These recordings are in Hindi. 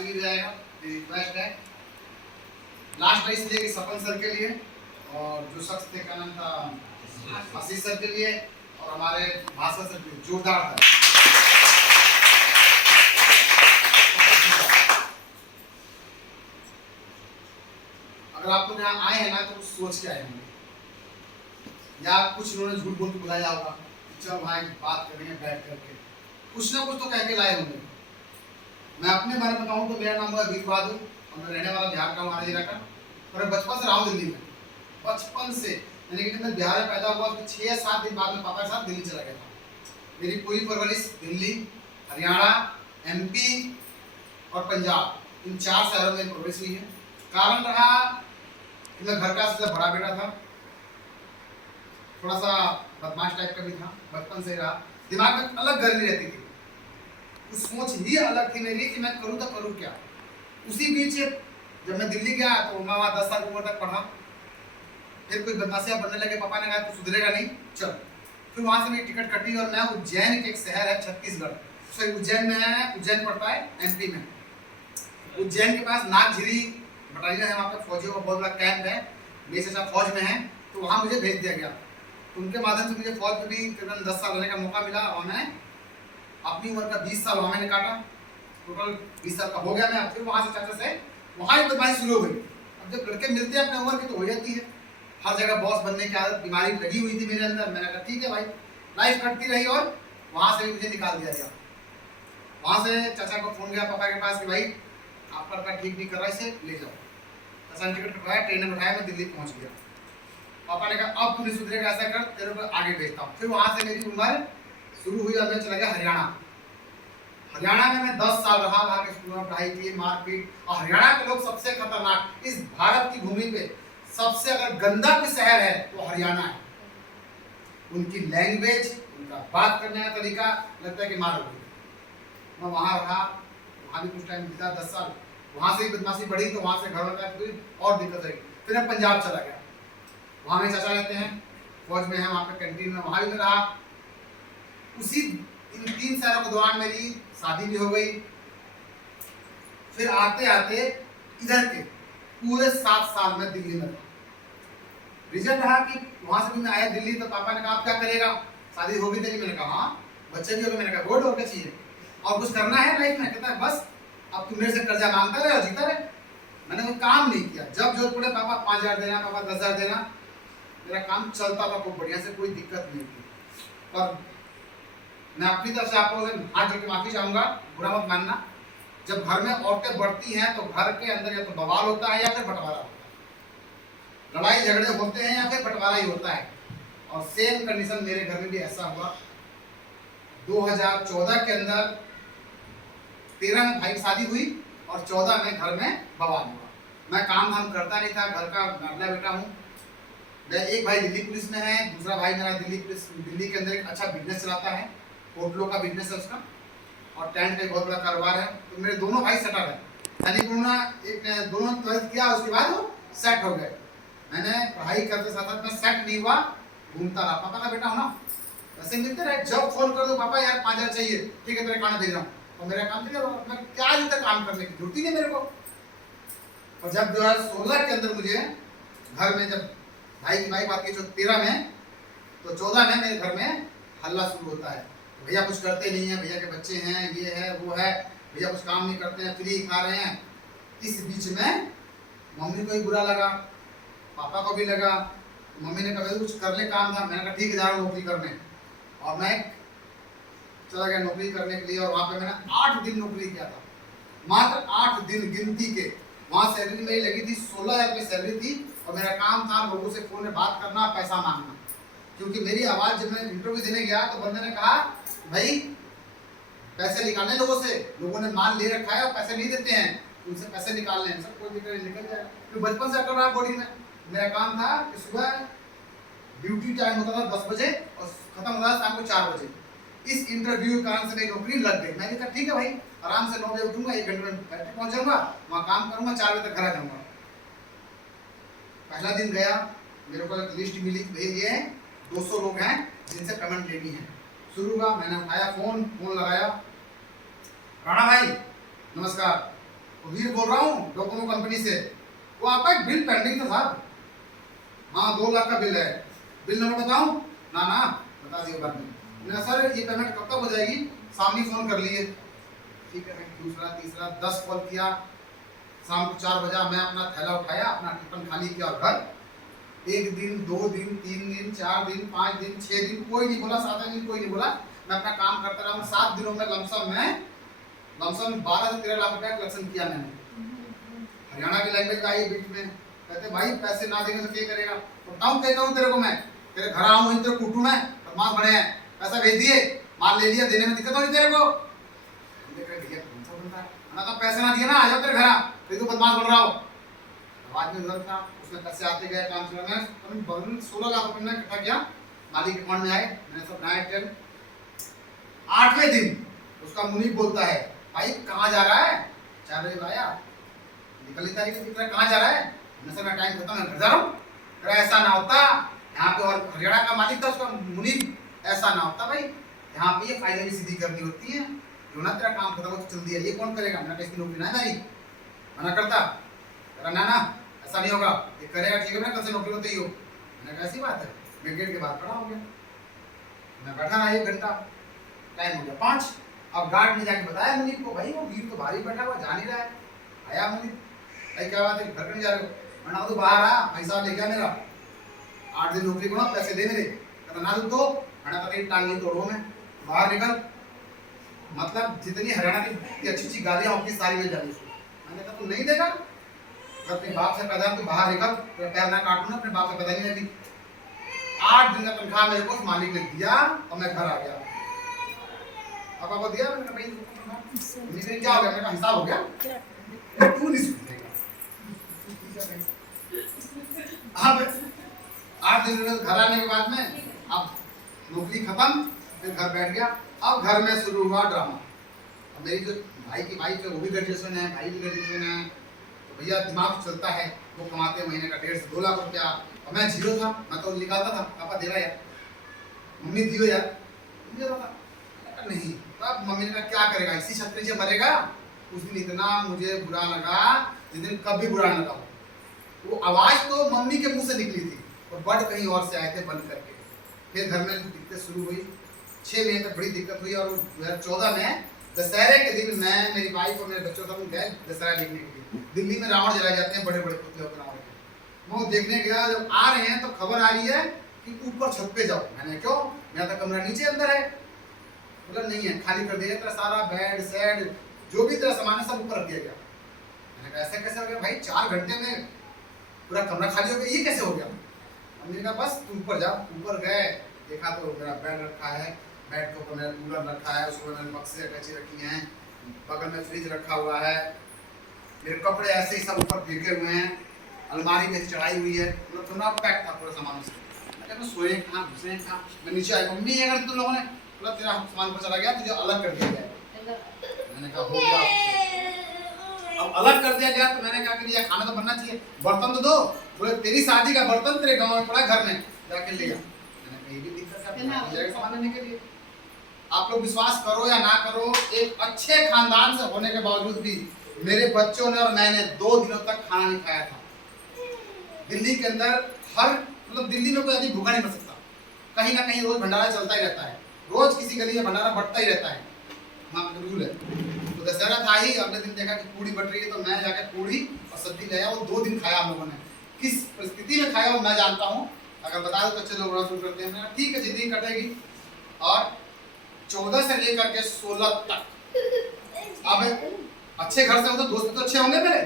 के लिए जाएगा, रिक्वेस्ट है। लास्ट है इसलिए कि सपन सर के लिए और जो शख्स थे क्या नाम था आशीष सर के लिए और हमारे भास्कर सर के लिए जोरदार था। अगर आप लोग यहाँ आए हैं ना तो कुछ सोच के आए होंगे या कुछ इन्होंने झूठ बोल के बुलाया होगा, चलो भाई बात करेंगे बैठ करके, कुछ ना कुछ तो कह के लाए होंगे। मैं अपने बारे में बताऊं तो मेरा नाम है वीर बहादुर और मैं रहने वाला बिहार का हूँ, जिला का। और मैं बचपन से रहा हूँ दिल्ली में, बचपन से यानी कि जब मैं बिहार में पैदा हुआ तो 6-7 दिन बाद में पापा के साथ दिल्ली चला गया था। मेरी पूरी परवरिश दिल्ली, हरियाणा, MP और पंजाब, इन 4 शहरों में परवरिश हुई है। कारण रहा कि मैं घर का सबसे बड़ा बेटा था, थोड़ा सा बदमाश टाइप का भी था, बचपन से रहा। दिमाग में अलग गर्मी रहती थी, कुछ सोच ही अलग थी मेरी कि मैं करूँ तो करूँ क्या। उसी बीच जब मैं दिल्ली गया तो मैं वहाँ 10 साल उम्र तक पढ़ा। फिर कुछ बदमाशियाँ बनने लगे, पापा ने कहा तू सुधरेगा नहीं, चल। फिर वहाँ से मेरी टिकट कटी और मैं उज्जैन के एक शहर है छत्तीसगढ़, सॉरी उज्जैन में है, उज्जैन पड़ता है MP में। उज्जैन के पास नागझिरी बटालियन है, वहाँ पे फौजियों का बहुत बड़ा कैंप है, मेरे चाचा फौज में है, तो वहाँ मुझे भेज दिया गया। उनके माध्यम से मुझे फौज में भी तकरीबन 10 साल रहने का मौका मिला और मैं अपनी उम्र का 20 साल वहाँ मैंने काटा, टोटल 20 साल का हो गया मैं। फिर वहाँ से चाचा से वहाँ ही बदमाशी शुरू हो गई। अब जब लड़के मिलते हैं अपने उम्र की तो हो जाती है, हर जगह बॉस बनने की आदत बीमारी लगी हुई थी मेरे अंदर। मैंने कहा ठीक है भाई, लाइफ कटती रही और वहाँ से भी मुझे निकाल दिया गया। वहाँ से चाचा को फोन गया पापा के पास कि भाई आपका लड़का ठीक नहीं कर रहा, इसे ले जाओ। चाचा ने टिकट कटवाया, ट्रेन में बैठाया, मैं दिल्ली पहुँच गया। पापा ने कहा अब तू सुधरेगा, ऐसा कर तेरे को आगे भेजता हूँ। फिर वहाँ से मेरी उम्र शुरू हुई और मैं चला गया हरियाणा। हरियाणा में मैं 10 साल रहा, वहाँ के स्कूल में पढ़ाई की, मारपीट। और हरियाणा के लोग सबसे खतरनाक, इस भारत की भूमि पे सबसे अगर गंदा कोई शहर है तो हरियाणा है। उनकी लैंग्वेज, उनका बात करने का तरीका लगता है कि मारोगे। मैं वहाँ रहा, वहाँ भी कुछ टाइम बीता, 10 साल। वहाँ से बदमाशी बढ़ी तो वहाँ से घर वाला और दिक्कत रही। फिर मैं पंजाब चला गया, वहाँ मेरे चाचा रहते हैं, फौज में है, वहाँ पे कैंटीन में वहाँ भी रहा। उसी इन 3 सालों के दौरान मेरी शादी भी हो गई। फिर आते आते इधर के पूरे 7 साल में दिल्ली में रहा। रीजन रहा कि वहाँ से भी मैं आया दिल्ली तो पापा ने कहा आप क्या करेगा, शादी होगी तेरी? मैंने कहा हाँ, बच्चे भी हो गए। मैंने कहा गुड, और क्या चाहिए और कुछ करना है लाइफ में? कहता है बस अब तू मेरे से कर्जा मांगता रहे और जीता रहे। मैंने कोई काम नहीं किया, जब जरूरत पड़े पापा 5,000 देना, पापा 10,000 देना, मेरा काम चलता था खूब बढ़िया से, कोई दिक्कत नहीं थी। पर मैं अपनी तरफ से आप लोगों से हाथ जोड़ के माफी चाहूंगा, बुरा मत मानना। जब घर में औरतें बढ़ती हैं तो घर के अंदर या तो बवाल होता है या फिर बंटवारा होता है, लड़ाई झगड़े होते हैं या फिर बंटवारा ही होता है। और सेम कंडीशन मेरे घर में भी ऐसा हुआ। 2014 के अंदर 13 में भाई की शादी हुई और 14 में घर में बवाल हुआ। मैं काम धाम करता नहीं था, घर का नगला बेटा हूँ। एक भाई दिल्ली पुलिस में है, दूसरा भाई मेरा दिल्ली के अंदर एक अच्छा बिजनेस चलाता है, होटलों का बिजनेस है उसका, और टेंट का बहुत बड़ा कारोबार है। तो मेरे दोनों भाई सेटल है, यानी एक दोनों 12th किया, उसके बाद वो सेट हो गए। मैंने पढ़ाई करते साथ साथ में सेट नहीं हुआ, घूमता रहा। पापा का बेटा हो ना, वैसे मिलते रहे, जब फोन कर दो पापा यार 5,000 चाहिए, ठीक है तेरे खाना भेज रहा हूँ, और मेरा काम चलेगा। मैं क्या इधर काम करने की जरूरत ही नहीं मेरे को। और जब 2016 के अंदर मुझे घर में, जब भाई की बात की 13 में, तो 14 में मेरे घर में हल्ला शुरू होता है, भैया कुछ करते नहीं है, भैया के बच्चे हैं, ये है वो है, भैया कुछ काम नहीं करते हैं, फ्री खा रहे हैं। इस बीच में मम्मी को ही बुरा लगा, पापा को भी लगा। मम्मी ने कहा कुछ कर ले काम था। मैंने कहा ठीक है जा रहा हूँ नौकरी करने, और मैं चला गया नौकरी करने के लिए। और वहाँ पे मैंने 8 दिन नौकरी किया था, मात्र 8 दिन गिनती के। वहाँ सैलरी मेरी लगी थी 16,000 रुपये सैलरी थी, और मेरा काम था लोगों से फोन में बात करना, पैसा मांगना। क्योंकि मेरी आवाज़, जब मैं इंटरव्यू देने गया तो बंदे ने कहा भाई पैसे निकालने लोगों से, लोगों ने माल ले रखा है और पैसे नहीं देते हैं, उनसे पैसे निकालने हैं। सब कोई निकल जाएगा। तो बचपन से कर रहा बॉडी में मेरा काम था कि सुबह ड्यूटी टाइम होता था 10 बजे और खत्म होता था शाम को 4 बजे। इस इंटरव्यू के कारण से मेरी नौकरी लग गई। मैंने कहा ठीक है भाई, आराम से 9 बजे उठूंगा, 1 घंटे में फैक्ट्री पहुंच जाऊंगा, वहाँ काम करूंगा, 4 बजे तक घर आ जाऊंगा। पहला दिन गया, मेरे को एक लिस्ट मिली, ये 200 लोग हैं जिनसे पेमेंट लेनी है। शुरू हुआ, मैंने उठाया फोन लगाया, राणा भाई नमस्कार, तो वीर बोल रहा हूँ डोकोमो कंपनी से, वो आपका एक बिल पेंडिंग था साहब। हाँ 2 लाख का बिल है, बिल नंबर बताऊं? ना ना बता दिए बाद में। मैंने सर ये पेमेंट कब तक हो जाएगी? सामने फोन कर लिए। ठीक है, दूसरा तीसरा 10 कॉल किया। शाम को 4 बजा मैं अपना थैला उठाया, अपना टिफिन खाली किया और घर। 1 दिन 2 दिन 3 दिन 4 दिन 5 दिन 6 दिन कोई नहीं बोला, 7 दिन कोई नहीं बोला। मैं अपना काम करता रहा। 7 दिनों में लमसम 12 से 13 लाख रुपया कलेक्शन किया मैंने। हरियाणा की लैंग्वेज आई बीच में, कहते भाई पैसे ना देंगे तो क्या करेगा? बताऊं क्या करूं तेरे को? मैं तेरे घर आऊं तेरे कुटू में बदमाश बने हैं, पैसा भेज दिए, माल ले लिया, देने में दिक्कत हो रही तेरे को? भैया कौन सा बंदा है तो पैसे ना दिए ना, आ जाओ तेरे घर, फिर तो बदमाश बन रहा हो। आवाज में उधर था, उसने पैसे आते गए, काम चला। मैं 16 लाख रुपए मैंने इकट्ठा किया, मालिक के अकाउंट में आए, मैंने सब बनाया। 8वें दिन उसका मुनीब बोलता है भाई कहाँ जा रहा है? 4 बजे आया, निकली तारीख से दिख रहा है, कहाँ जा रहा है? मैं सर टाइम खत्म है, घर जा रहा हूँ। ऐसा ना होता, यहाँ पे और हरियाणा का मालिक था उसका मुनीब, ऐसा ना होता भाई, यहाँ पे ये फाइलें भी सीधी करनी होती है, जो ना तेरा काम खत्म हो तो चल दिया, ये कौन करेगा? मैंने इसकी नौकरी ना है मेरी, मना करता। ना ना ऐसा नहीं होगा, ये करेगा ठीक है, मैं कल से नौकरी होती हो। मैंने कहा ऐसी बात है। मैं गेट के बाहर खड़ा हो गया, मैं बैठा रहा 1 घंटा, टाइम हो गया 5। अब गार्ड ने जाके बताया मुनीब को, भाई वो वीर तो बाहर ही बैठा हुआ, जा नहीं रहा है। आया मुनीब, भाई क्या बात है, घर नहीं जा रहे हो? मैंने तो बाहर आ, भाई साहब ले गया मेरा 8 दिन नौकरी को, पैसे दे मेरे। कहता ना दो, मैंने कहा टांग नहीं तोड़ो, मैं बाहर निकल। मतलब जितनी हरियाणा की अच्छी अच्छी गालियां होती सारी मिल जाती। मैंने कहा तू नहीं देगा, अपने बाप से पैदा तू बाहर निकल, तो पैर ना काटूंगा, अपने बाप से पैदा नहीं रहती। 8 दिन का तनख्वाह मेरे को मालिक ने दिया और मैं घर आ गया। अब आपको दिया, मैंने कहा भाई क्या हो गया? मेरा हिसाब हो गया, तू नहीं सुनेगा। अब 8 दिन घर आने के बाद में अब नौकरी खत्म, फिर घर बैठ गया। अब घर में शुरू हुआ ड्रामा। अब मेरी जो भाई की वाइफ है वो भी ग्रेजुएशन है, भाई भी ग्रेजुएशन है, तो भैया दिमाग चलता है, वो कमाते महीने का 1.5 से 2 लाख रुपया, और मैं जीरो था, मैं तो निकालता था, पापा दे रहा यार, मम्मी दियो यार, दे रहा था नहीं। तब मम्मी ने कहा क्या करेगा, इसी छत पे मरेगा। उस दिन इतना मुझे बुरा लगा, जिस दिन कभी बुरा न लगा। वो आवाज तो मम्मी के मुंह से निकली थी और बड़ कहीं और से आए थे बंद करके। फिर घर में दिक्कत शुरू हुई, 6 महीने तक बड़ी दिक्कत हुई। और 2014 में दशहरे के दिन मैं, मेरी वाइफ और मेरे बच्चों सब गए दशहरा देखने के लिए। दिल्ली में रावण जलाए जाते हैं, बड़े बड़े पुतले होते हैं रावण के। मैं देखने गया, जब आ रहे हैं तो खबर आ रही है कि ऊपर छत पे जाओ। मैंने क्यों? मेरा तो कमरा नीचे अंदर है। बोला नहीं है, खाली कर दिया तेरा सारा बेड सेड जो भी तेरा सामान है सब ऊपर रख दिया गया। मैंने कहा ऐसा कैसे हो गया भाई? 4 घंटे में पूरा कमरा खाली हो गया, ये कैसे हो गया? हमने कहा बस तू ऊपर जा। ऊपर गए, देखा तो मेरा बेड रखा है, बेड के ऊपर मेरा कूलर रखा है, उसमें मैंने बक्से कच्ची रखी हैं, बगल में फ्रिज रखा हुआ है, मेरे कपड़े ऐसे ही सब ऊपर फेंके हुए हैं, अलमारी में चढ़ाई हुई है, मतलब पूरा पैक था पूरे सामान से। मैं सोए कहाँ घुसे कहाँ? मैं नीचे आया, मम्मी अगर तुम लोगों ने बोला तेरा सामान पर चला गया, तुझे अलग कर दिया गया। मैंने कहा हो गया, अब अलग कर दिया गया तो मैंने कहा कि खाना तो बनना चाहिए, बर्तन तो दो। बोले तेरी शादी का बर्तन तेरे गांव में पड़ा घर में, जाके ले आ। मैंने कहा ये भी दिक्कत है सामान लेने के लिए। आप लोग विश्वास करो या ना करो, एक अच्छे खानदान से होने के बावजूद भी मेरे बच्चों ने और मैंने 2 दिनों तक खाना नहीं खाया था। दिल्ली के अंदर हर मतलब दिल्ली में कोई आदमी भूखा नहीं मर सकता, कहीं ना कहीं रोज भंडारा चलता ही रहता है, रोज किसी गली में भंडारा बढ़ता ही रहता है, वहाँ का रूल है। तो दशहरा था ही, अगले दिन देखा कि पूड़ी बट रही है, तो मैं जाकर पूड़ी और सब्जी ले आया। वो 2 दिन खाया हम लोगों ने। किस परिस्थिति में खाया वो मैं जानता हूँ, अगर बता दो तो अच्छे लोग शुरू करते हैं। ठीक है जिंदगी कटेगी। और 14 से लेकर के 16 तक, अब अच्छे घर से हो तो दोस्त तो अच्छे होंगे मेरे।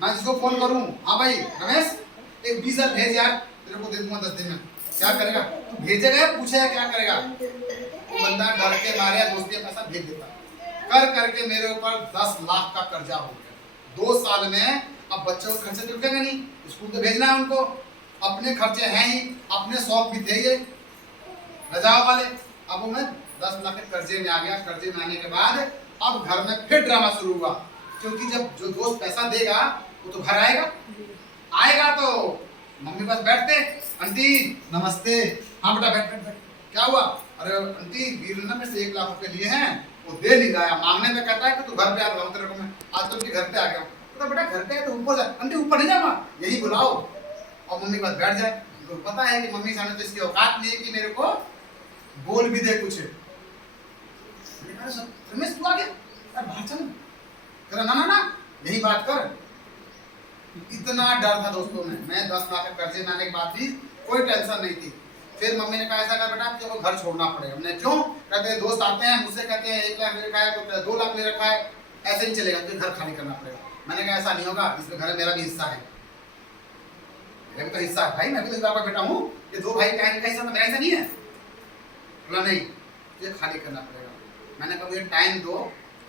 मैं जिसको फोन करूँ, हाँ भाई रमेश एक 20,000 भेज यार, तेरे को दे दूंगा 10 दिन में। क्या करेगा? तू भेजेगा, पूछेगा क्या करेगा? वो बंदा डर के मारे दोस्ती पैसा भेज देता। कर करके मेरे ऊपर 10 लाख का कर्जा हो गया 2 साल में। अब बच्चों के खर्चे तो रुकेगा नहीं, स्कूल तो भेजना है उनको, अपने खर्चे हैं ही, अपने शौक भी थे ये रजाओं वाले। अब मैं 10 लाख के कर्जे में आ गया। कर्जे में आने के बाद अब घर में फिर ड्रामा शुरू हुआ, क्योंकि जब जो दोस्त पैसा देगा वो तो घर आएगा तो मम्मी पास बैठते, आंटी नमस्ते, हाँ बेटा बैठ बैठ बैठ, क्या हुआ? अरे आंटी वीर ने मेरे से 1 लाख रुपए लिए हैं, वो दे नहीं रहा है, मांगने में कहता है कि तू घर पे आ, तेरे को मैं आज तो उनके घर पे आ गया हूँ। तो बेटा घर पे है तो ऊपर जा। आंटी ऊपर नहीं जाऊंगा, यही बुलाओ और मम्मी के पास बैठ जाए। तो पता है कि मम्मी सामने तो इसकी औकात नहीं है कि मेरे को बोल भी दे कुछ। मैंने कहा सब रमेश तू आ गया, अरे बाहर चल। कह रहा ना ना ना यही बात कर। इतना डर था दोस्तों में। मैं 10 लाख के कर्जे में आने के बाद भी कोई टेंशन नहीं थी। फिर मम्मी ने कहा ऐसा कर बेटा तेरे को घर छोड़ना पड़ेगा। हमने क्यों? कहते दोस्त आते हैं मुझसे कहते हैं 1 लाख ले रखा है तो 2 लाख ले रखा है, ऐसे नहीं चलेगा, फिर घर खाली करना पड़ेगा। मैंने कहा ऐसा नहीं होगा, इसमें घर में मेरा भी हिस्सा है, मेरा भी तो हिस्सा है भाई, मैं भी तो इस बाप का बेटा हूँ। ये 2 भाई का इनका हिस्सा तो मेरा हिस्सा नहीं है। बोला नहीं ये खाली करना पड़ेगा। मैंने कहा मुझे टाइम दो,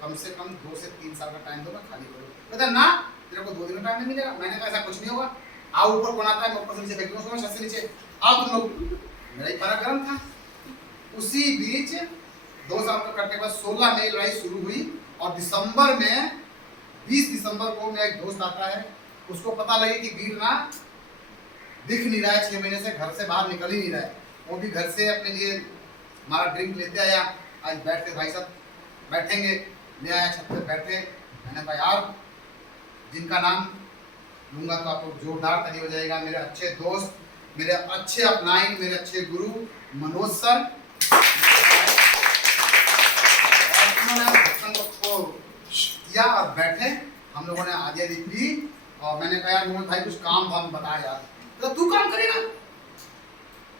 कम से कम 2 से 3 साल का टाइम दो, मैं खाली करूँ। कहता ना तेरे को 2 दिन का टाइम नहीं मिलेगा। मैंने कहा ऐसा कुछ नहीं होगा, आओ ऊपर कौन आता है, मैं ऊपर से नीचे फेंक दूंगा, छत से नीचे आओ तुम लोग। मेरा ही पारा गर्म था। उसी बीच 2 साल का कटने के बाद 16 मई लड़ाई शुरू हुई और दिसंबर में 20 दिसंबर को मेरा एक दोस्त आता है। उसको पता लगे कि वीर ना दिख नहीं रहा है, 6 महीने से घर से बाहर निकल ही नहीं रहा है। वो भी घर से अपने लिए हमारा ड्रिंक लेते आया। आज बैठ के भाई साहब बैठेंगे, ले आया छत पे बैठे। मैंने कहा यार जिनका नाम लूंगा तो आपको जोरदार ताली हो जाएगा। मेरे अच्छे दोस्त, मेरे अच्छे अपलाइन, मेरे अच्छे गुरु मनोज सर। को किया और बैठे, हम लोगों ने आधी आधी पी और मैंने कहा यार मनोज भाई कुछ काम धाम बता यार। तो तू काम करेगा?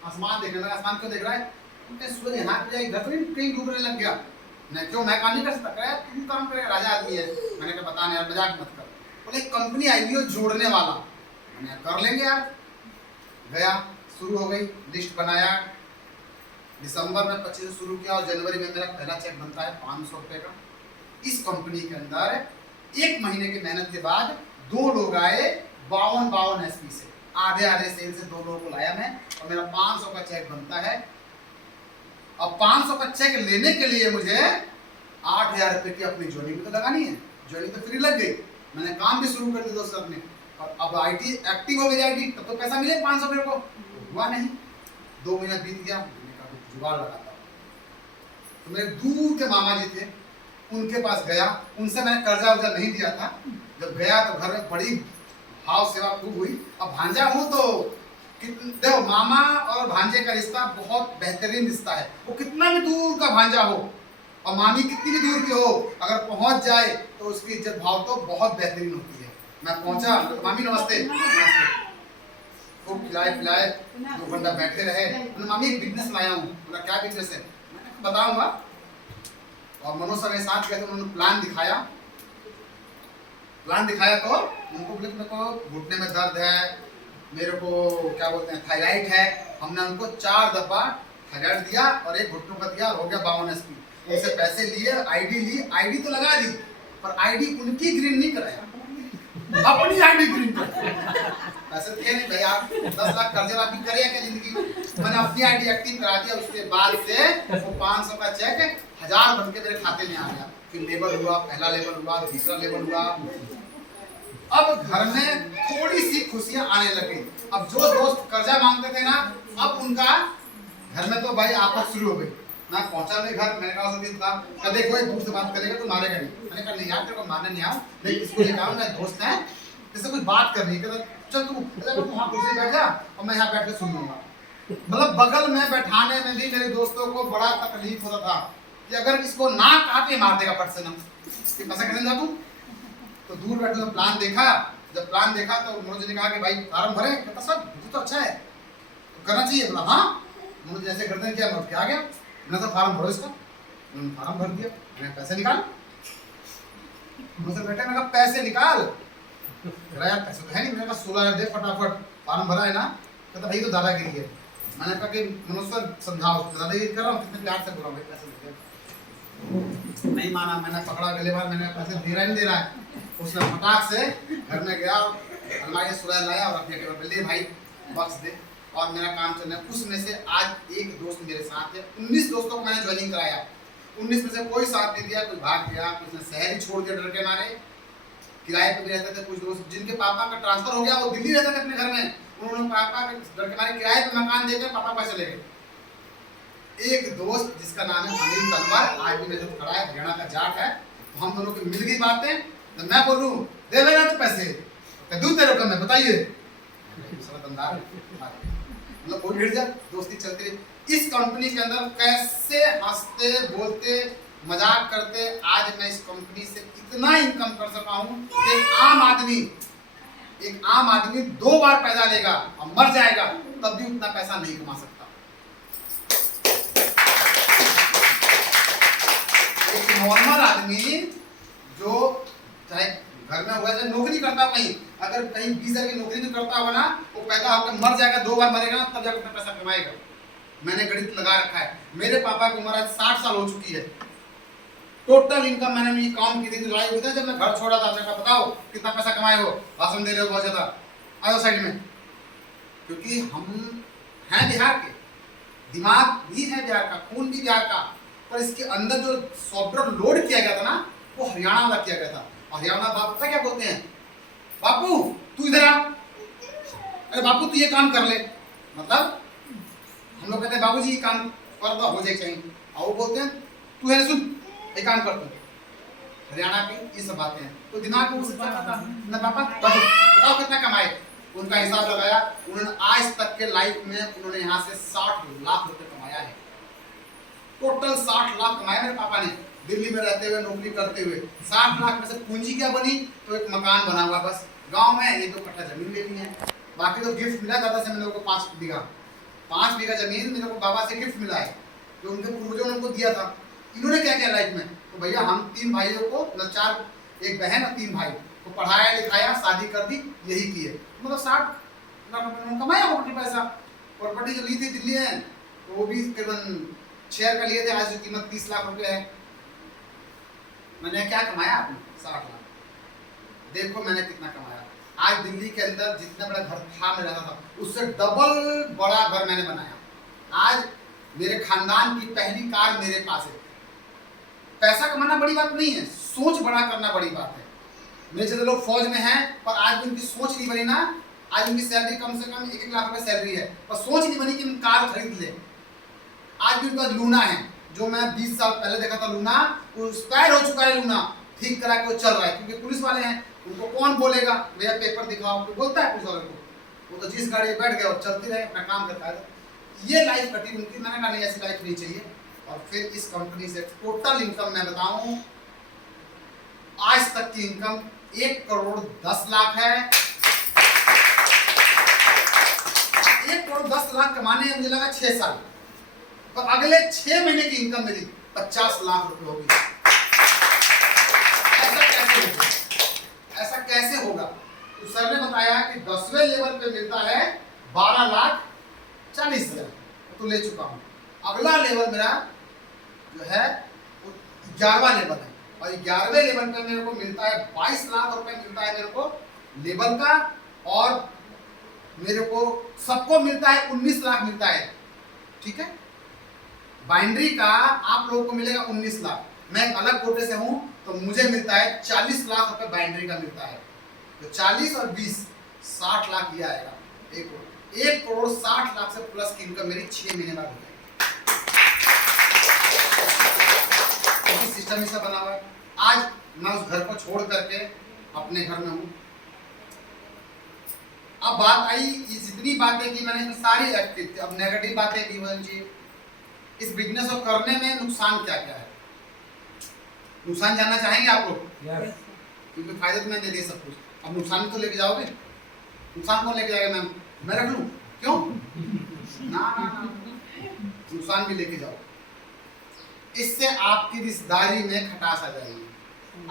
आसमान देखने लगा। आसमान क्यों देख रहा है? सूरज यहाँ पे जाए, घर कहीं डूबने लग गया। मैं क्यों, मैं काम नहीं कर सकता? तू काम करेगा, राजा आदमी है। मैंने कहा बता नहीं यार, मजाक मत कर। बोले कंपनी आई हुई है जोड़ने वाला। मैंने कर लेंगे यार। गया, शुरू हो गई, लिस्ट बनाया। दिसंबर में 25 से शुरू किया और जनवरी में मेरा पहला चेक बनता है 500 रुपये का। इस कंपनी के अंदर 1 महीने की मेहनत के बाद 2 लोग आए 52 एसपी से, आधे सेल से 2 लोगों को लाया मैं और मेरा 500 का चेक बनता है। अब 500 का चेक लेने के लिए मुझे 8000 रुपये की अपनी ज्वाइनिंग तो लगानी है। ज्वाइनिंग तो फ्री लग गई, मैंने काम भी शुरू कर दिया दोस्त अपने। और अब आईटी एक्टिव हो गई आईटी, तब तो पैसा मिले 500 रुपये को, हुआ नहीं। 2 महीना बीत गया, मैंने कहा जुगाड़ लगाता हूँ। तो मेरे दूर के मामा जी थे, उनके पास गया। उनसे मैंने कर्जा वर्जा नहीं दिया था। जब गया तो घर में बड़ी भाव सेवा खूब हुई। अब भांजा हूँ तो देखो मामा और भांजे का रिश्ता बहुत बेहतरीन रिश्ता है। वो कितना भी दूर का भांजा हो और मामी कितनी भी दूर की हो, अगर पहुंच जाए तो उसकी इज्जत भाव तो बहुत बेहतरीन होती है। मैं पहुंचा तो मामी नमस्ते, खूब खिलाए पिलाए, 2 घंटा बैठे रहे। मामी एक बिजनेस लाया हूँ। बोला क्या बिजनेस है? मैंने बताऊंगा। और मनोज सर के साथ गए थे, उन्होंने प्लान दिखाया। तो उनको बोले मेरे को घुटने में दर्द है, मेरे को क्या बोलते हैं थायराइड है। हमने उनको 4 डब्बा थायराइड दिया और 1 घुटनों का दिया, हो गया 52 एसपी। उनसे पैसे लिए, आईडी ली, आईडी तो लगा दी पर आईडी उनकी ग्रीन नहीं कराया, अपनी आईडी ग्रीन कराया। पैसे थे नहीं भाई, आप 10 लाख कर्जे वापस करिए क्या जिंदगी में? मैंने अपनी आईडी एक्टिव करा दिया। उसके बाद से वो 500 का चेक 1000 बन के मेरे खाते में आ गया। फिर लेवल हुआ, पहला लेवल हुआ, दूसरा लेवल हुआ। अब घर में थोड़ी सी खुशियां आने लगी। अब जो दोस्त कर्जा मांगते थे ना, अब उनका घर में तो भाई आपस शुरू हो गई। मैं पहुंचा मेरे घर, मैंने कहा सभी था कभी कोई दूर से बात करेगा तो मारेगा नहीं। मैंने कहा नहीं यार तेरे को मारने नहीं आऊं, मैं किसको लेकर आऊं, मेरा दोस्त है, इससे कुछ बात करनी है। चल तू वहाँ कुर्सी बैठ जा और मैं यहाँ बैठ के सुन लूंगा। मतलब बगल में बैठाने में भी मेरे दोस्तों को बड़ा तकलीफ होता था कि अगर इसको ना काटे मार देगा फट से ना, कि पैसा कैसे जा तू। तो दूर बैठे तो प्लान देखा। जब प्लान देखा तो मनोज ने कहा कि भाई फार्म भरे। कहता सब तो अच्छा है तो करना चाहिए। बोला हाँ। मनोज जैसे करते हैं क्या, मैं क्या आ गया, मैंने तो फार्म भरो इसका। मैंने फार्म भर दिया। मैंने पैसे निकाल, मुझसे बैठे, मैंने कहा पैसे निकाल। यार पैसे तो है नहीं। मैंने कहा 16,000 दे फटाफट, फार्म भरा है ना। कहता भाई तो दादागिरी है। मैंने कहा कि मनोज सर समझाओ, दादागिरी कर रहा हूँ, कितने प्यार से बोल रहा हूँ भाई पैसे दे दे। नहीं माना। मैंने पकड़ा गले बार, मैंने पैसे दे रहा नहीं दे रहा है। उसने फटाक से घर में गया, अलमारी सुराय लाया और अपने टेबल पे ले भाई बक्स दे और मेरा काम चलना है। उसमें से आज एक दोस्त मेरे साथ है। 19 दोस्तों को मैंने ज्वाइनिंग कराया, 19 में से कोई साथ नहीं दिया, कोई भाग गया, कुछ ने शहर ही छोड़ दिया डर के मारे। किराए पे भी रहते थे कुछ दोस्त, जिनके पापा का ट्रांसफर हो गया वो दिल्ली रहते थे अपने घर में। उन्होंने पापा के डर के मारे किराए पे मकान देकर पापा पास चले गए। एक दोस्त जिसका नाम है अनिल तलवार, आज भी मेरे साथ खड़ा है, हरियाणा का जाट है। हम दोनों की मिल गई बातें जब मैं बोलूं दे देना तो पैसे तो दूं तेरे को मैं बताइए दमदार मतलब कोई भिड़ जा दोस्ती चलती रही। इस कंपनी के अंदर कैसे हंसते बोलते मजाक करते आज मैं इस कंपनी से इतना इनकम कर सका हूं। एक आम आदमी 2 बार पैदा लेगा और मर जाएगा तब भी उतना पैसा नहीं कमा सकता। एक नॉर्मल आदमी जो चाहे घर में हुआ चाहे नौकरी करता कहीं, अगर कहीं 20 हजार की नौकरी भी करता होगा ना, वो पैदा होकर मर जाएगा 2 बार मरेगा ना तब जाकर उतना पैसा कमाएगा। मैंने गणित लगा रखा है। मेरे पापा की उम्र आज 60 साल हो चुकी है। टोटल इनकम मैंने भी काउंट की थी लाइव हुई था जब मैं घर छोड़ा था। मैंने कहा बताओ कितना पैसा कमाए हो, भाषण दे रहे हो बहुत ज्यादा, आओ साइड में। क्योंकि हम हैं बिहार के, दिमाग भी है बिहार का, खून भी बिहार का, पर इसके अंदर जो सॉफ्टवेयर लोड किया गया था ना वो हरियाणा वाला किया गया था। हरियाणा बाप पता क्या बोलते हैं, बापू तू इधर आ, अरे बापू तू ये काम कर ले, मतलब हम लोग कहते हैं बाबूजी ये काम कर दो हो जाए चाहिए, और वो बोलते हैं तू है सुन एक काम कर दो। हरियाणा की ये सब बातें हैं तो दिमाग को कुछ पता था ना। पापा बताओ कितना कमाए, उनका हिसाब लगाया। उन्होंने आज तक के लाइफ में उन्होंने यहाँ से 60 लाख रुपए कमाया है। टोटल 60 लाख कमाया मेरे पापा ने दिल्ली में रहते हुए नौकरी करते हुए। 60 लाख में से पूंजी क्या बनी, तो एक मकान बना हुआ बस गांव में, ये 2 कट्ठा जमीन ले ली है। बाकी तो गिफ्ट मिला दादा से मेरे को 5 बीघा जमीन मेरे को बाबा से गिफ्ट मिला है जो उनके पूर्वजों ने उनको दिया था। इन्होंने क्या किया लाइफ में, तो भैया हम 3 भाइयों को न 4 एक बहन और 3 भाई को पढ़ाया लिखाया शादी कर दी, यही किए। मतलब 60 लाख रुपये कमाया प्रॉपर्टी पैसा। प्रॉपर्टी जो ली थी दिल्ली में तो वो भी तकरीबन शेयर का लिए थे, आज की कीमत 30 लाख रुपए है। मैंने क्या कमाया आपने 60 लाख। देखो मैंने कितना कमाया। आज दिल्ली के अंदर जितना बड़ा घर था मैं रहता था उससे डबल बड़ा घर मैंने बनाया। आज मेरे खानदान की पहली कार मेरे पास है। पैसा कमाना बड़ी बात नहीं है, सोच बड़ा करना बड़ी बात है। मेरे जैसे लोग फौज में हैं पर आज भी उनकी सोच नहीं बनी ना। आज उनकी सैलरी कम से कम 1-1 लाख रुपए सैलरी है पर सोच नहीं बनी कि हम कार खरीद ले। आज भी उनका लूना है जो मैं 20 साल पहले देखा था, लूना वो एक्सपायर हो चुका है। लूना ठीक करा के वो चल रहा है क्योंकि पुलिस वाले हैं, उनको कौन बोलेगा भैया पेपर दिखाओ, तो बोलता है पुलिस वाले को, वो तो जिस गाड़ी में बैठ गया वो चलती रहे अपना काम करता है। ये लाइफ कटी उनकी। मैंने कहा नहीं ऐसी लाइफ नहीं चाहिए। और फिर इस कंपनी से टोटल इनकम मैं बताऊं आज तक की इनकम 1 करोड़ 10 लाख है। 1 करोड़ 10 लाख कमाने में मुझे लगा 6 साल, पर अगले 6 महीने की इनकम मेरी 50 लाख रुपए होगी। ऐसा कैसे होगा? तो सर ने बताया कि 10वें लेवल पे मिलता है 12,40,000 तो ले चुका हूं। अगला लेवल मेरा जो है वो 11वां लेवल है और 11वें लेवल पे मेरे को मिलता है 22 लाख रुपए मिलता है मेरे को लेवल का, और मेरे को सबको मिलता है 19 लाख मिलता है। ठीक है, बाइंड्री का आप लोगों को मिलेगा 19 लाख। मैं एक अलग कोटे से हूं तो मुझे मिलता है 40 लाख रुपए बाइंड्री का मिलता है। तो 40 और 20 60 लाख ये आएगा। 1 करोड़ 60 लाख से प्लस की इनकम मेरी 6 महीने बाद हो जाएगी। सिस्टम इसका बना हुआ है। आज मैं उस घर को छोड़ करके अपने घर में हूं। अब बात आई जितनी बातें की मैंने इसमें सारी एक्टिव थी, अब नेगेटिव बातें भी होनी चाहिए। इस बिजनेस को करने में नुकसान क्या क्या है, नुकसान जानना चाहेंगे आप लोग? yes. क्योंकि फायदे तो मैंने दे दिए सब कुछ, अब नुकसान तो लेके जाओगे। नुकसान कौन लेके जाएगा? मैम मैं रख लूं क्यों? ना नुकसान भी लेके जाओ। इससे आपकी रिश्तेदारी में खटास आ जाएगी,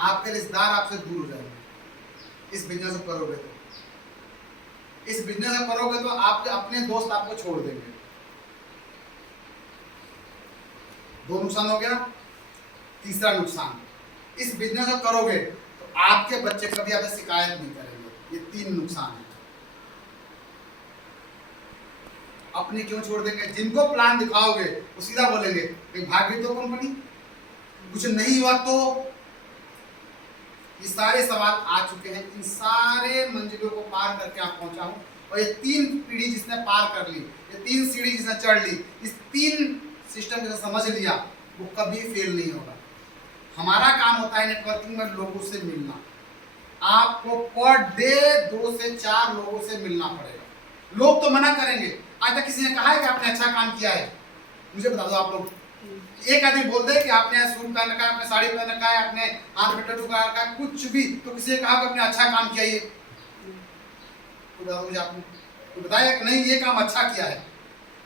आपके रिश्तेदार आपसे दूर हो जाएंगे। इस बिजनेस को करोगे तो आपके अपने दोस्त आपको छोड़ देंगे। 2 नुकसान हो गया। तीसरा नुकसान, इस बिजनेस को करोगे तो आपके बच्चे कभी आपसे शिकायत नहीं करेंगे। ये 3 नुकसान है। अपने क्यों छोड़ देंगे? जिनको प्लान दिखाओगे वो सीधा बोलेंगे भाई भाग गई तो कंपनी, कुछ नहीं हुआ तो। ये सारे सवाल आ चुके हैं। इन सारे मंजिलों को पार करके आप पहुंचा हूं और ये 3 पीढ़ी जिसने पार कर ली, ये 3 सीढ़ी जिसने चढ़ ली, इस 3 सिस्टम जिसने समझ लिया वो कभी फेल नहीं होगा। हमारा काम होता है नेटवर्किंग में लोगों से मिलना, आपको पर डे 2 से 4 लोगों से मिलना पड़ेगा। लोग तो मना करेंगे, आज तक किसी ने कहा है कि आपने अच्छा काम किया है? मुझे बता दो आप लोग, एक आदमी बोल दे कि आपने सूट पहन रखा है, आपने साड़ी पहन रखा है, आपने हाथ में टैटू लगा रखा है, कुछ भी, तो किसी ने कहा कि आपने अच्छा काम किया? ये तो बताओ मुझे, आपने तो बताया कि नहीं ये काम अच्छा किया है।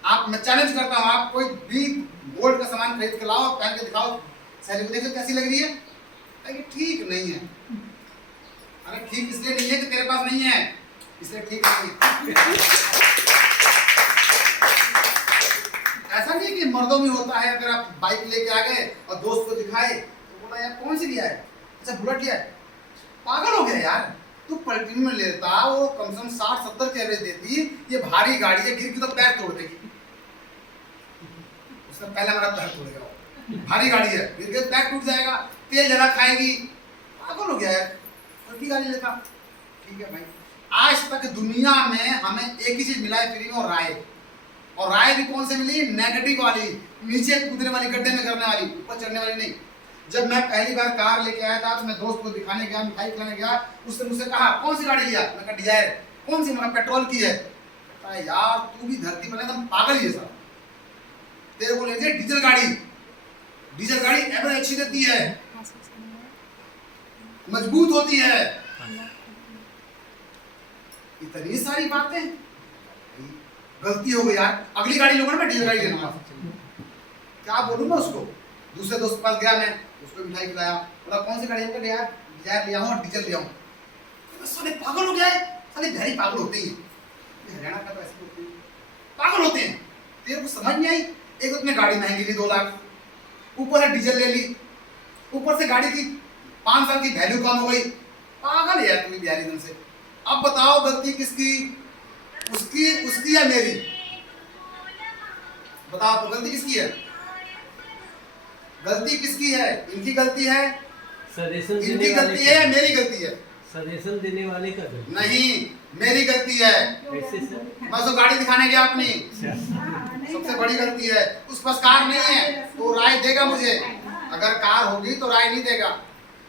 आप, मैं चैलेंज करता हूँ, आप कोई भी गोल्ड का सामान खरीद के लाओ, पहन के दिखाओ, सैली को देखो कैसी लग रही है, कि ठीक नहीं है। अरे ठीक इसलिए नहीं है कि तेरे पास नहीं है, इसलिए ठीक नहीं है। ऐसा नहीं कि मर्दों में होता है, अगर आप बाइक लेके आ गए और दोस्त को दिखाए तो बोला यार कौन सी लिया है? अच्छा बुलेट लिया है। पागल हो गया यार, तू पलटी में लेता, वो कम से कम 60-70 की एवरेज देती, ये भारी गाड़ी है, गिर की तो पैर तोड़ देगी, उसका पहला मेरा पैर तोड़ेगा। भारी गाड़ी है, गिर के पैर टूट जाएगा, तेल ज्यादा खाएगी, पागल हो गया यार, पलटी गाड़ी लेता। ठीक है भाई, आज तक दुनिया में हमें एक ही चीज मिला है फ्री में, और राय। और राय भी कौन से मिली? नेगेटिव वाली, नीचे कूदने वाली, गड्ढे में करने वाली, ऊपर चढ़ने वाली नहीं। जब मैं पहली बार कार लेके आया था तो मैं दोस्त को दिखाने गया, मिठाई खिलाने गया, उसने मुझसे कहा कौन सी गाड़ी लिया? मैं कहा डिजायर। कौन सी? मतलब पेट्रोल की है। यार तू भी धरती पर एकदम पागल ही है साहब, तेरे को लेंगे डीजल गाड़ी। डीजल गाड़ी एवरेज अच्छी देती है, मजबूत होती है, इतनी सारी बातें। गलती हो गई यार, अगली गाड़ी लूंगा ना मैं, डीजल गाड़ी लेना। क्या बोलूं मैं उसको? दूसरे दोस्त के पास गया मैं, उसको मिठाई खिलाया, बोला कौन सी गाड़ी है? यार डिजायर लिया हूं और डीजल लिया हूं। साले पागल हो गया है, साले भैरी पागल होते हैं, हरियाणा का तो ऐसे होते हैं, पागल होते हैं। तेरे को समझ नहीं आई? एक तो तुमने गाड़ी महंगी ली 2 लाख, ऊपर से डीजल ले ली, ऊपर से गाड़ी की 5 साल की वैल्यू कम हो गई। पागल है यार तुम बिहारी दिन से। अब बताओ गलती किसकी? उसकी या मेरी? बताओ तो गलती किसकी है? गलती किसकी है? इनकी गलती है, इनकी गलती है, मेरी गलती है? सजेशन देने वाले का नहीं, मेरी गलती है। कैसे सर? बस वो गाड़ी दिखाने गया अपनी, सबसे बड़ी गलती है। उस पास कार नहीं है तो राय देगा मुझे, अगर कार होगी तो राय नहीं देगा।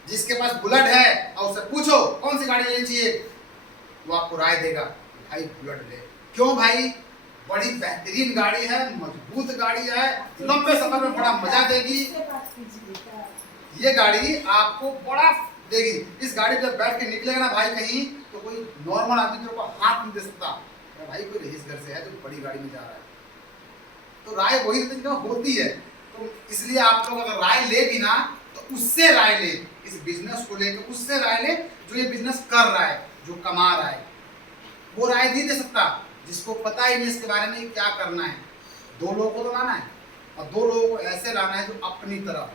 जिसके पास बुलेट है और उससे पूछो कौन सी गाड़ी लेनी चाहिए, वो आपको राय देगा भाई बुलेट ले। क्यों भाई? बड़ी बेहतरीन गाड़ी है, मजबूत गाड़ी है, लंबे सफर में बड़ा मजा देगी। ये गाड़ी आपको बड़ा देगी। इस गाड़ी पर बैठ के निकलेगा ना भाई कहीं, तो कोई नॉर्मल आदमी तेरे को हाथ नहीं दे सकता भाई कोई रईस घर से है जो बड़ी गाड़ी में जा रहा है। तो राय वही होती है। तो इसलिए आप लोग अगर राय ले भी ना तो उससे राय ले, इस बिजनेस को लेकर उससे राय ले जो ये बिजनेस कर रहा है, जो कमा रहा है। वो राय नहीं दे सकता जिसको पता ही नहीं इसके बारे में क्या करना है। 2 लोगों को तो लाना है, और 2 लोगों को ऐसे लाना है जो अपनी तरह हो,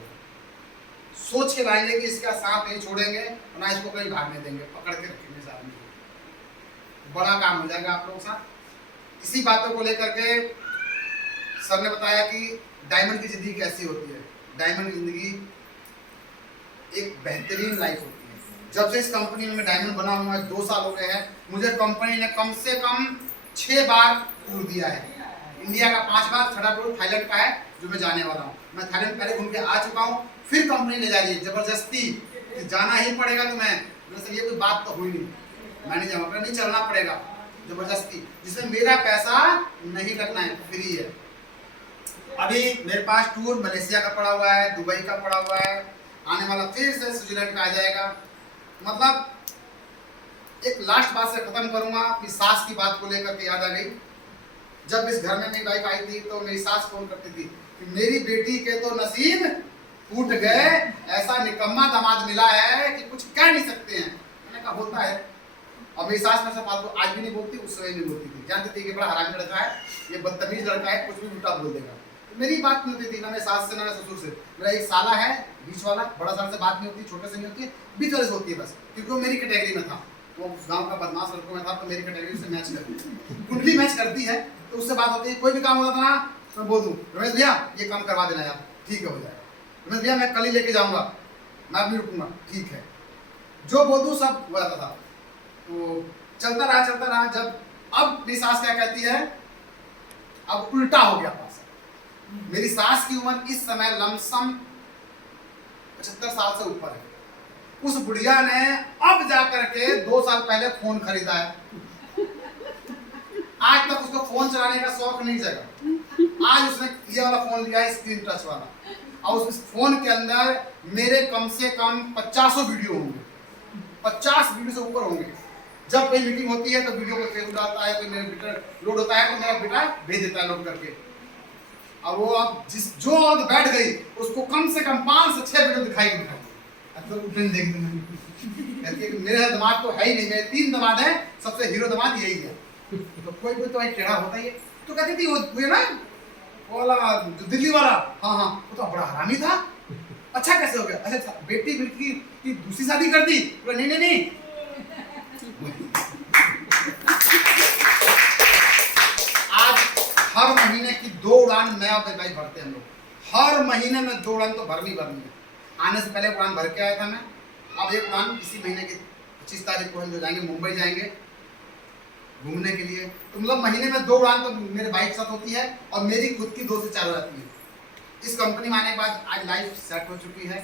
सोच के लाएंगे कि इसका साथ नहीं छोड़ेंगे और ना इसको कहीं भागने देंगे, पकड़ के रखेंगे साथ में। बड़ा काम हो जाएगा आप लोगों के साथ। इसी बातों को लेकर के सर ने बताया कि डायमंड की जिंदगी कैसी होती है। डायमंड की जिंदगी एक बेहतरीन लाइफ होती है। जब से इस कंपनी में मैं डायमंड बना हुआ है, 2 साल हो गए हैं, मुझे कंपनी ने कम से कम 6 बार टूर दिया है। इंडिया का 5 बार, 6वां टूर थाईलैंड का है जो मैं जाने वाला हूँ। मैं थाईलैंड पहले घूम के आ चुका हूँ, फिर कंपनी ले जा रही है जबरदस्ती कि जाना ही पड़ेगा तुम्हें। तो ये कोई बात तो हुई नहीं, मैं नहीं जाऊँगा, नहीं चलना पड़ेगा जबरदस्ती, जिसमें मेरा पैसा नहीं लगना है, फ्री है। अभी मेरे पास टूर मलेशिया का पड़ा हुआ है, दुबई का पड़ा हुआ है, आने वाला फिर से स्विट्जरलैंड का आ जाएगा। मतलब एक लास्ट बात से खत्म करूंगा। अपनी सास की बात को लेकर के याद आ गई। जब इस घर में मेरी वाइफ आई थी तो मेरी सास फोन करती थी कि मेरी बेटी के तो नसीब फूट गए, ऐसा निकम्मा दामाद मिला है कि कुछ कह नहीं सकते हैं। मैंने कहा होता है। और मेरी सास मेरे से बात को आज भी नहीं बोलती, उस समय नहीं बोलती थी, जानती थी कि बड़ा हरामी लड़का है, ये बदतमीज लड़का है, कुछ भी उल्टा बोल देगा। तो मेरी बात नहीं होती थी ना मेरे सास से ना मेरे ससुर से। मेरा एक साला है बीच वाला, बड़ा साल से बात नहीं होती, छोटे से नहीं होती, बीच वाले से होती है बस, क्योंकि वो मेरी कैटेगरी में था, वो गांव का बदमाश लड़कों में था, तो मेरी कैटेगरी से मैच करती है, कुंडली मैच करती है, तो उससे बात होती है। कोई भी काम होता था ना मैं बोल दूँ रमेश भैया ये काम करवा देना यार, ठीक है हो जाएगा, रमेश भैया मैं कल ही लेके जाऊँगा, मैं भी रुकूंगा, ठीक है, जो बोल दूँ सब हो जाता था। तो चलता रहा। जब अब मेरी सास क्या कहती है, अब उल्टा हो गया पास। मेरी सास की उम्र इस समय लमसम 75 साल से ऊपर है। उस बुढ़िया ने अब जाकर के 2 साल पहले फोन खरीदा है। आज तक उसको फोन चलाने का शौक नहीं जगा। आज उसने ये वाला फोन लिया है, स्क्रीन टच वाला, और उस फोन के अंदर मेरे कम से कम 50 वीडियो होंगे, 50 वीडियो से ऊपर होंगे। जब कोई मीटिंग होती है तो वीडियो को फेसबुक आता है, कोई मेरा बेटा लोड होता है तो मेरा बेटा भेज देता है लोड करके। अब वो अब जो औरत बैठ गई उसको कम से कम 5 से 6 वीडियो दिखाई तो देख मेरे दामाद तो है ही नहीं, मेरे 3 दामाद हैं, सबसे हीरो दामाद यही है। तो कोई तो टेढ़ा होता ही है। तो कहती थी वो ना वो वाला जो दिल्ली वाला, हाँ हाँ वो तो बड़ा हरामी था। अच्छा कैसे हो गया? अच्छा बेटी की दूसरी शादी कर दी? नहीं नहीं नहीं, आज हर महीने की 2 उड़ान मैं और मेरे भाई भरते हैं हम लोग। हर महीने में 2 उड़ान तो भरनी है। आने से पहले उड़ान भर के आया था मैं। अब एक उड़ान इसी महीने की 25 तारीख को हम जो जाएंगे, मुंबई जाएंगे घूमने के लिए। तो मतलब महीने में 2 उड़ान तो मेरे भाई के साथ होती है और मेरी खुद की 2 से 4 हो जाती है। इस कंपनी में आने के बाद आज लाइफ सेट हो चुकी है।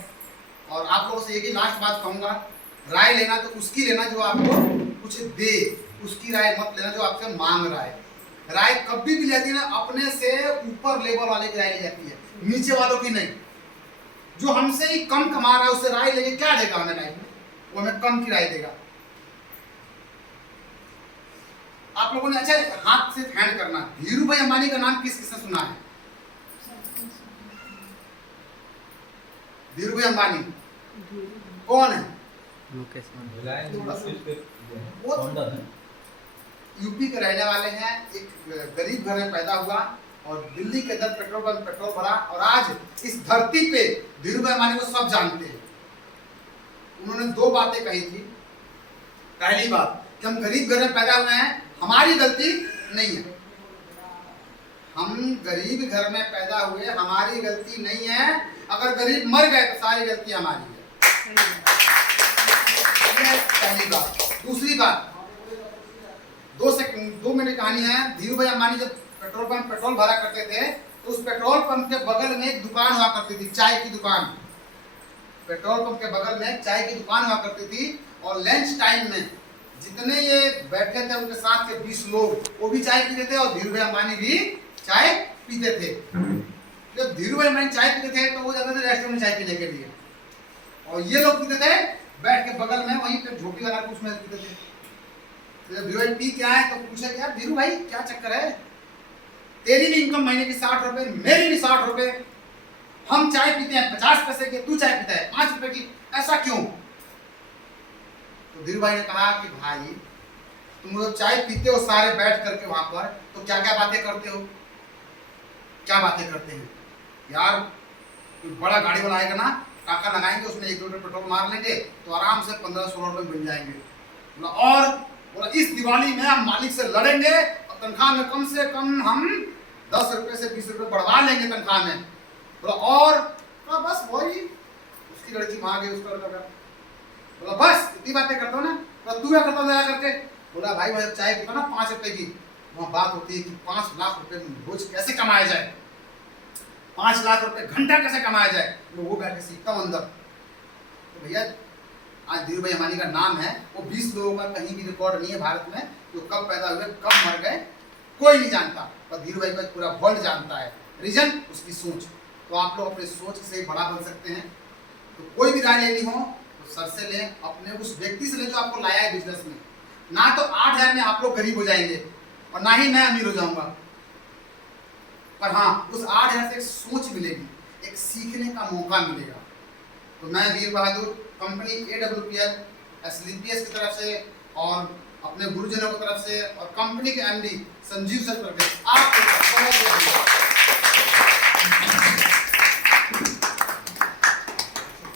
और आप लोगों से एक ही लास्ट बात कहूँगा, राय लेना तो उसकी लेना जो आपको कुछ दे, उसकी राय मत लेना जो आपसे मांग रहा है। राय कभी भी लेती है ना, अपने से ऊपर लेवल वाले की राय ली जाती है, नीचे वालों की नहीं। जो हमसे ही कम कमा रहा है उससे राय लेके क्या देगा हमें लाइफ में? वो हमें कम की राय देगा। आप लोगों ने अच्छा हाथ से हैंड करना, धीरू भाई अंबानी का नाम किस किसने सुना है? धीरू भाई अंबानी कौन है? वो यूपी के रहने वाले हैं, एक गरीब घर में पैदा हुआ और दिल्ली के अंदर पेट्रोल पंप पेट्रोल भरा, और आज इस धरती पे धीरू भाई अंबानी को सब जानते हैं। उन्होंने 2 बातें कही थी। पहली बात कि हम गरीब घर में पैदा हुए हैं, हमारी गलती नहीं है। हम गरीब घर में पैदा हुए, हमारी गलती नहीं है। अगर गरीब मर गए तो सारी गलती हमारी है। पहली बात। दूसरी बात, 2 मिनट कहानी है। धीरू भाई अंबानी जब पेट्रोल पंप पेट्रोल भरा करते थे तो उस पेट्रोल पंप के बगल में एक दुकान हुआ करती थी, चाय की दुकान। पेट्रोल पंप के बगल में चाय की दुकान हुआ करती थी और लंच टाइम में जितने ये बैठे थे उनके साथ के 20 लोग वो भी चाय पीते थे और धीरू भाई अंबानी भी चाय पीते थे। जब धीरू भाई अंबानी चाय पीते थे तो वो जाते थे रेस्टोरेंट में चाय पीने के लिए, और ये लोग पीते थे बैठ के बगल में वहीं पे झोपड़ी लगा के उसमें पीते थे। जब धीरू भाई पी के आए तो पूछे कि यार धीरू भाई क्या चक्कर है, तेरी भी इनकम महीने की 60 रुपए, मेरी भी 60 रुपए, हम चाय पीते हैं 50 पैसे की, तू चाय पीता है 5 रुपए की, ऐसा क्यों? तो धीरू भाई ने कहा कि भाई तुम लोग चाय पीते हो सारे बैठ करके वहां पर, तो क्या क्या बातें करते हो? क्या बातें करते हैं यार? कोई बड़ा गाड़ी वाला आएगा ना, टाका लगाएंगे उसमें 1 लीटर पेट्रोल मार लेंगे तो आराम से 15-16 रुपए बन जाएंगे। और बोला इस दिवाली में हम मालिक से लड़ेंगे और तनख्वाह में कम से कम हम 10 रुपए से 20 रुपए बढ़वा लेंगे तनख्वाह में। बोला और बस वही, उसकी लड़की वहां गई, उसका लड़का बोला बस इतनी बातें करता हूँ ना। तो तू क्या करता दया करके? बोला भाई भाई चाय पीता ना 5 रुपए की, वहाँ बात होती है कि 5 लाख रुपए रोज कैसे कमाया जाए, 5 लाख रुपए घंटा कैसे कमाया जाए, वो बैठ के सीखता हूँ अंदर। तो भैया आज धीरू भाई अंबानी का नाम है, वो 20 लोगों का कहीं भी रिकॉर्ड नहीं है भारत में, तो कब पैदा हुए कब मर गए कोई नहीं जानता, पर धीरू भाई को पूरा वर्ल्ड जानता है। रीजन उसकी सोच। तो आप लोग अपनी सोच से बड़ा बन सकते हैं। तो कोई भी राय लेनी हो तो सर से लें, अपने उस व्यक्ति से लें जो आपको लाया है बिजनेस में। ना तो 8,000 में आप लोग गरीब हो जाएंगे और ना ही मैं अमीर हो जाऊंगा, पर हाँ उस 8,000 से एक सोच मिलेगी, एक सीखने का मौका मिलेगा। तो मैं वीर बहादुर कंपनी AWPL SLPS की तरफ से और अपने गुरुजनों की तरफ से और कंपनी के MD संजीव सर करके आपको